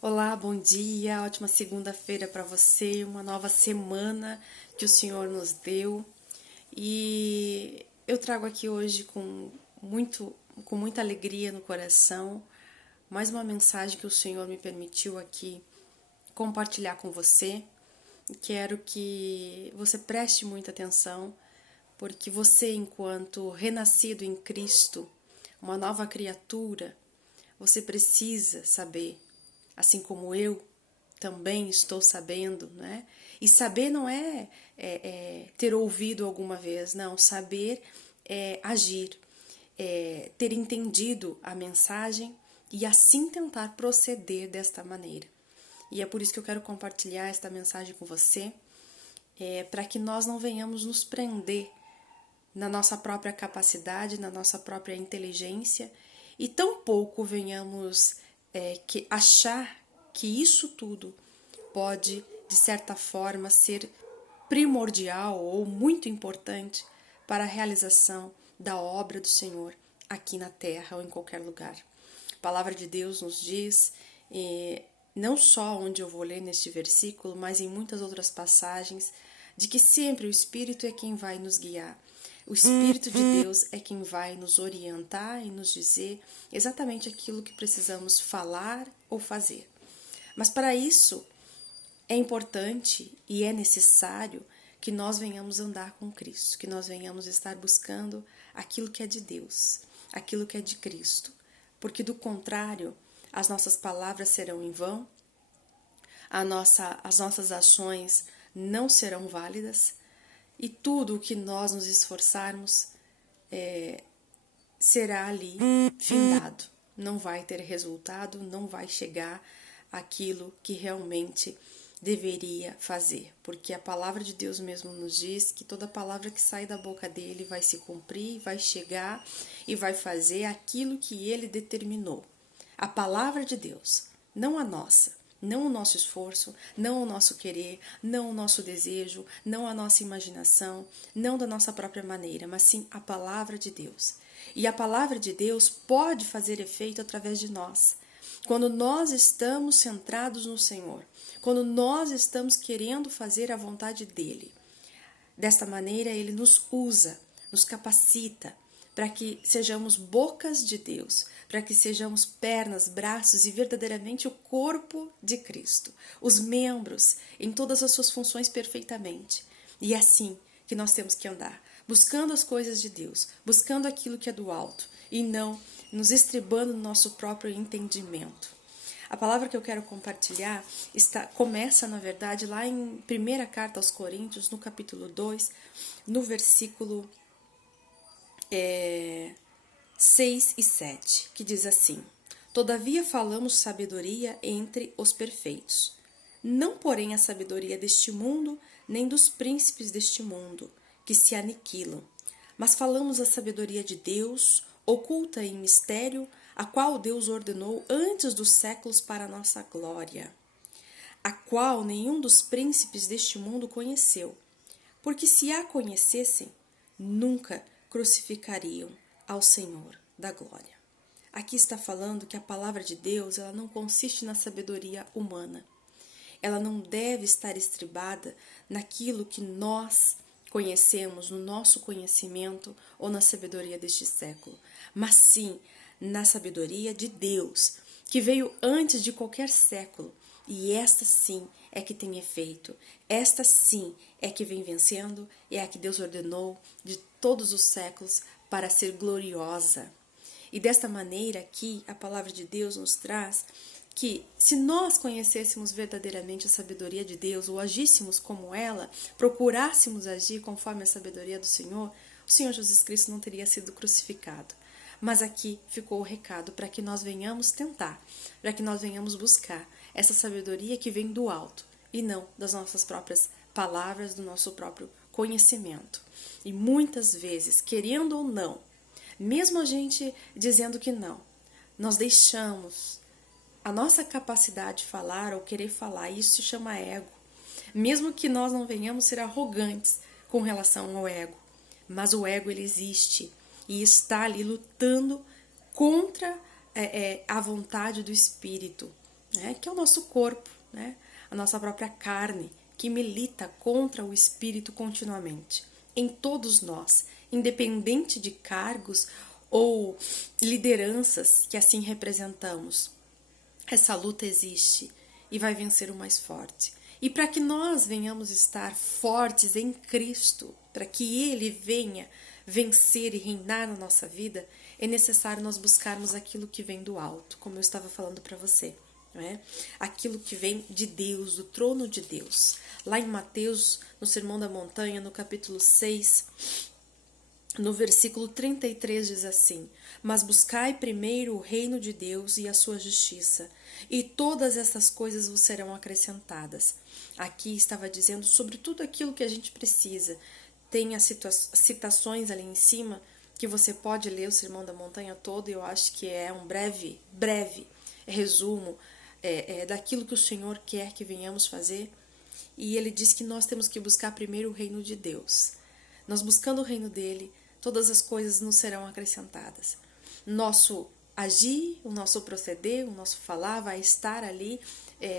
Olá, bom dia, ótima segunda-feira para você, uma nova semana que o Senhor nos deu. E eu trago aqui hoje com muita alegria no coração, mais uma mensagem que o Senhor me permitiu aqui compartilhar com você. Quero que você preste muita atenção, porque você, enquanto renascido em Cristo, uma nova criatura, você precisa saber, assim como eu também estou sabendo, né? E saber não é ter ouvido alguma vez, não. Saber é agir, é ter entendido a mensagem e assim tentar proceder desta maneira. E é por isso que eu quero compartilhar esta mensagem com você, para que nós não venhamos nos prender na nossa própria capacidade, na nossa própria inteligência, e tampouco venhamos achar que isso tudo pode, de certa forma, ser primordial ou muito importante para a realização da obra do Senhor aqui na terra ou em qualquer lugar. A palavra de Deus nos diz, não só onde eu vou ler neste versículo, mas em muitas outras passagens, de que sempre o Espírito é quem vai nos guiar. O Espírito de Deus é quem vai nos orientar e nos dizer exatamente aquilo que precisamos falar ou fazer. Mas para isso é importante e é necessário que nós venhamos andar com Cristo, que nós venhamos estar buscando aquilo que é de Deus, aquilo que é de Cristo. Porque do contrário, as nossas palavras serão em vão, as nossas ações não serão válidas e tudo o que nós nos esforçarmos será ali findado. Não vai ter resultado, não vai chegar àquilo que realmente deveria fazer, porque a palavra de Deus mesmo nos diz que toda palavra que sai da boca dele vai se cumprir, vai chegar e vai fazer aquilo que ele determinou. A palavra de Deus, não a nossa, não o nosso esforço, não o nosso querer, não o nosso desejo, não a nossa imaginação, não da nossa própria maneira, mas sim a palavra de Deus. E a palavra de Deus pode fazer efeito através de nós. Quando nós estamos centrados no Senhor, quando nós estamos querendo fazer a vontade dEle. Desta maneira, Ele nos usa, nos capacita, para que sejamos bocas de Deus, para que sejamos pernas, braços e verdadeiramente o corpo de Cristo, os membros em todas as suas funções perfeitamente. E é assim que nós temos que andar, buscando as coisas de Deus, buscando aquilo que é do alto e não nos estribando no nosso próprio entendimento. A palavra que eu quero compartilhar começa, na verdade, lá em 1ª Carta aos Coríntios, no capítulo 2, no versículo 6 e 7, que diz assim: Todavia falamos sabedoria entre os perfeitos, não porém a sabedoria deste mundo, nem dos príncipes deste mundo, que se aniquilam, mas falamos a sabedoria de Deus, oculta em mistério, a qual Deus ordenou antes dos séculos para a nossa glória, a qual nenhum dos príncipes deste mundo conheceu, porque se a conhecessem, nunca crucificariam ao Senhor da glória. Aqui está falando que a palavra de Deus ela não consiste na sabedoria humana. Ela não deve estar estribada naquilo que nós conhecemos, no nosso conhecimento ou na sabedoria deste século, mas sim na sabedoria de Deus, que veio antes de qualquer século, e esta sim é que tem efeito, esta sim é que vem vencendo, e é a que Deus ordenou de todos os séculos para ser gloriosa. E desta maneira aqui, a palavra de Deus nos traz que se nós conhecêssemos verdadeiramente a sabedoria de Deus, ou agíssemos como ela, procurássemos agir conforme a sabedoria do Senhor, o Senhor Jesus Cristo não teria sido crucificado. Mas aqui ficou o recado para que nós venhamos tentar, para que nós venhamos buscar essa sabedoria que vem do alto e não das nossas próprias palavras, do nosso próprio conhecimento. E muitas vezes, querendo ou não, mesmo a gente dizendo que não, nós deixamos a nossa capacidade de falar ou querer falar, isso se chama ego. Mesmo que nós não venhamos ser arrogantes com relação ao ego, mas o ego ele existe e está ali lutando contra a vontade do Espírito. né, que é o nosso corpo, né, a nossa própria carne, que milita contra o espírito continuamente. Em todos nós, independente de cargos ou lideranças que assim representamos, essa luta existe e vai vencer o mais forte. E para que nós venhamos estar fortes em Cristo, para que Ele venha vencer e reinar na nossa vida, é necessário nós buscarmos aquilo que vem do alto, como eu estava falando para você. Não é? Aquilo que vem de Deus, do trono de Deus. Lá em Mateus, no Sermão da Montanha, no capítulo 6, no versículo 33 diz assim: mas buscai primeiro o reino de Deus e a sua justiça, e todas essas coisas vos serão acrescentadas. Aqui estava dizendo sobre tudo aquilo que a gente precisa. Tem as citações ali em cima, que você pode ler o Sermão da Montanha todo, e eu acho que é um breve resumo daquilo que o Senhor quer que venhamos fazer. E ele diz que nós temos que buscar primeiro o reino de Deus. Nós buscando o reino dele, todas as coisas nos serão acrescentadas. Nosso agir, o nosso proceder, o nosso falar vai estar ali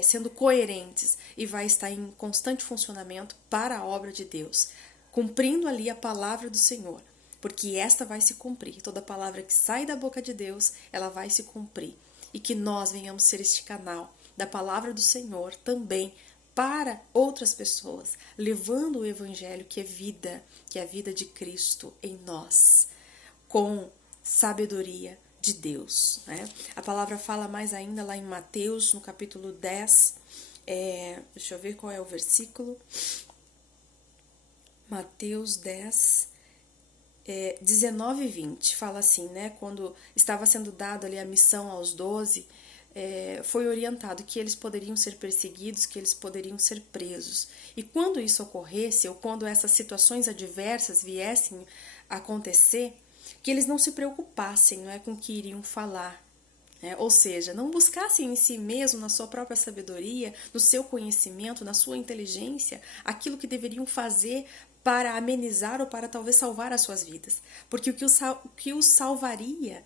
sendo coerentes e vai estar em constante funcionamento para a obra de Deus, cumprindo ali a palavra do Senhor, porque esta vai se cumprir. Toda palavra que sai da boca de Deus, ela vai se cumprir. E que nós venhamos ser este canal da palavra do Senhor também para outras pessoas, levando o Evangelho que é a vida de Cristo em nós, com sabedoria de Deus. Né? A palavra fala mais ainda lá em Mateus, no capítulo 10, deixa eu ver qual é o versículo. Mateus 10, 19 e 20, fala assim, né? Quando estava sendo dada ali a missão aos 12, foi orientado que eles poderiam ser perseguidos, que eles poderiam ser presos. E quando isso ocorresse, ou quando essas situações adversas viessem a acontecer, que eles não se preocupassem, não é, com o que iriam falar. Ou seja, não buscassem em si mesmo, na sua própria sabedoria, no seu conhecimento, na sua inteligência, aquilo que deveriam fazer para amenizar ou para talvez salvar as suas vidas. Porque o que os salvaria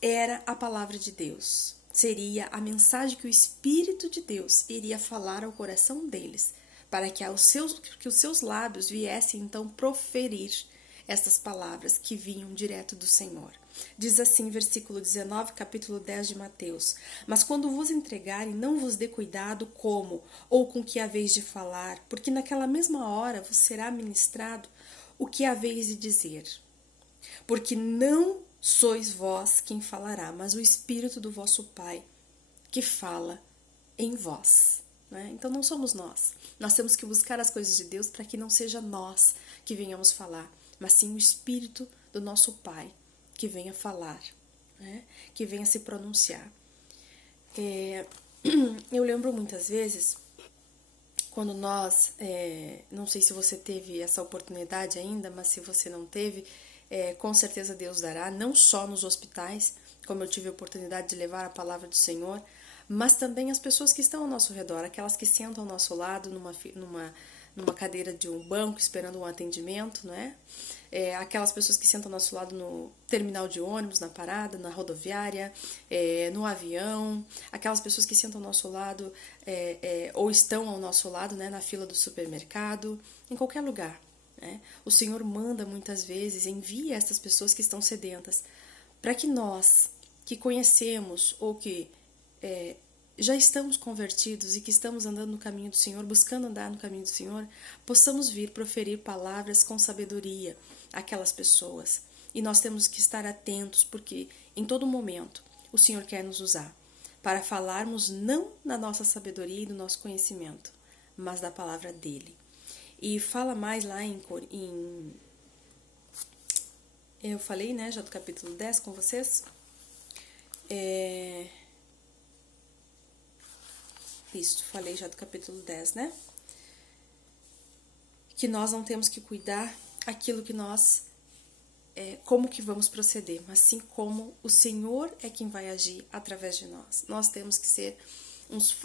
era a palavra de Deus. Seria a mensagem que o Espírito de Deus iria falar ao coração deles, para que os seus lábios viessem então proferir estas palavras que vinham direto do Senhor. Diz assim, versículo 19, capítulo 10 de Mateus: mas quando vos entregarem, não vos dê cuidado como ou com que haveis de falar, porque naquela mesma hora vos será ministrado o que haveis de dizer. Porque não sois vós quem falará, mas o Espírito do vosso Pai que fala em vós. Né? Então não somos nós. Nós temos que buscar as coisas de Deus para que não seja nós que venhamos falar, mas sim o Espírito do nosso Pai que venha falar, né? Que venha se pronunciar. Eu lembro muitas vezes, quando nós, não sei se você teve essa oportunidade ainda, mas se você não teve, com certeza Deus dará, não só nos hospitais, como eu tive a oportunidade de levar a palavra do Senhor, mas também as pessoas que estão ao nosso redor, aquelas que sentam ao nosso lado numa cadeira de um banco esperando um atendimento, não é? Aquelas pessoas que sentam ao nosso lado no terminal de ônibus, na parada, na rodoviária, no avião, aquelas pessoas que sentam ao nosso lado ou estão ao nosso lado, né, na fila do supermercado, em qualquer lugar. Né? O Senhor manda muitas vezes, envia essas pessoas que estão sedentas, para que nós, que conhecemos ou que já estamos convertidos e que estamos andando no caminho do Senhor, buscando andar no caminho do Senhor, possamos vir proferir palavras com sabedoria àquelas pessoas. E nós temos que estar atentos, porque em todo momento o Senhor quer nos usar para falarmos não na nossa sabedoria e do nosso conhecimento, mas da palavra dele. E fala mais lá eu falei, né, já do capítulo 10 com vocês. Isso, falei já do capítulo 10, né? Que nós não temos que cuidar aquilo que nós, como que vamos proceder, mas sim como o Senhor é quem vai agir através de nós. Nós temos que ser uns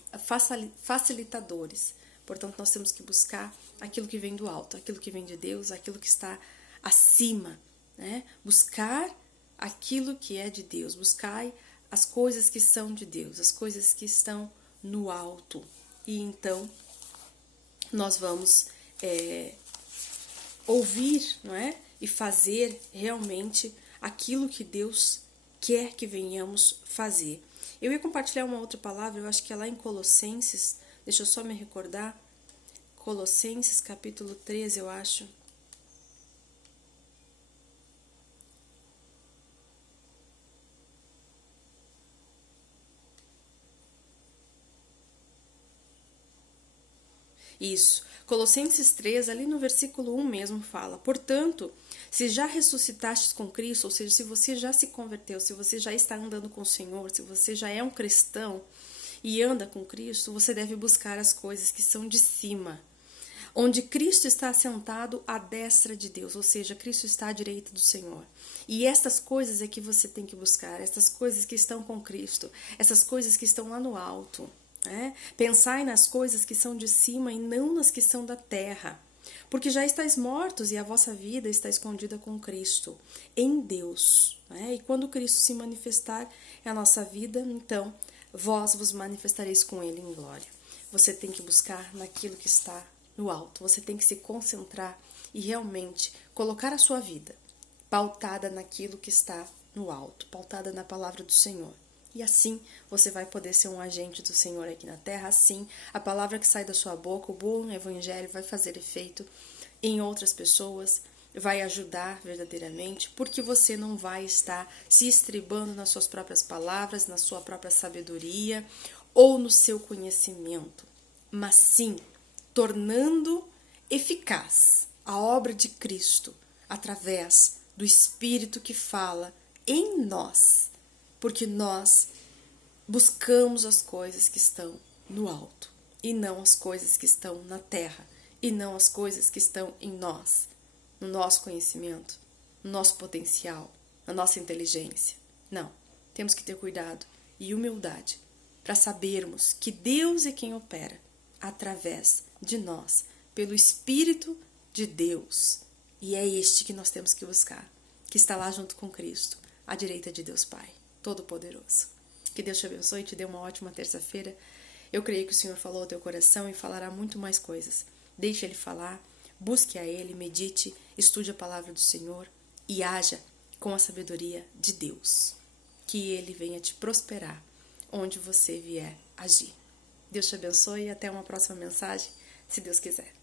facilitadores. Portanto, nós temos que buscar aquilo que vem do alto, aquilo que vem de Deus, aquilo que está acima, né? Buscar aquilo que é de Deus, buscar as coisas que são de Deus, as coisas que estão no alto. E então nós vamos ouvir, não é? E fazer realmente aquilo que Deus quer que venhamos fazer. Eu ia compartilhar uma outra palavra, eu acho que é lá em Colossenses, deixa eu só me recordar, Colossenses capítulo 13, eu acho. Isso, Colossenses 3, ali no versículo 1 mesmo fala: portanto, se já ressuscitastes com Cristo, ou seja, se você já se converteu, se você já está andando com o Senhor, se você já é um cristão e anda com Cristo, você deve buscar as coisas que são de cima, onde Cristo está sentado à destra de Deus, ou seja, Cristo está à direita do Senhor. E estas coisas é que você tem que buscar, estas coisas que estão com Cristo, essas coisas que estão lá no alto. Pensai nas coisas que são de cima e não nas que são da terra, porque já estáis mortos e a vossa vida está escondida com Cristo, em Deus. E quando Cristo se manifestar em a nossa vida, então vós vos manifestareis com Ele em glória. Você tem que buscar naquilo que está no alto, você tem que se concentrar e realmente colocar a sua vida pautada naquilo que está no alto, pautada na palavra do Senhor. E assim você vai poder ser um agente do Senhor aqui na terra. Assim, a palavra que sai da sua boca, o bom evangelho, vai fazer efeito em outras pessoas, vai ajudar verdadeiramente, porque você não vai estar se estribando nas suas próprias palavras, na sua própria sabedoria ou no seu conhecimento, mas sim tornando eficaz a obra de Cristo através do Espírito que fala em nós, porque nós buscamos as coisas que estão no alto e não as coisas que estão na terra e não as coisas que estão em nós, no nosso conhecimento, no nosso potencial, na nossa inteligência. Não, temos que ter cuidado e humildade para sabermos que Deus é quem opera através de nós, pelo Espírito de Deus. E é este que nós temos que buscar, que está lá junto com Cristo, à direita de Deus Pai Todo-Poderoso. Que Deus te abençoe e te dê uma ótima terça-feira. Eu creio que o Senhor falou ao teu coração e falará muito mais coisas. Deixe Ele falar, busque a Ele, medite, estude a palavra do Senhor e haja com a sabedoria de Deus. Que Ele venha te prosperar onde você vier agir. Deus te abençoe e até uma próxima mensagem, se Deus quiser.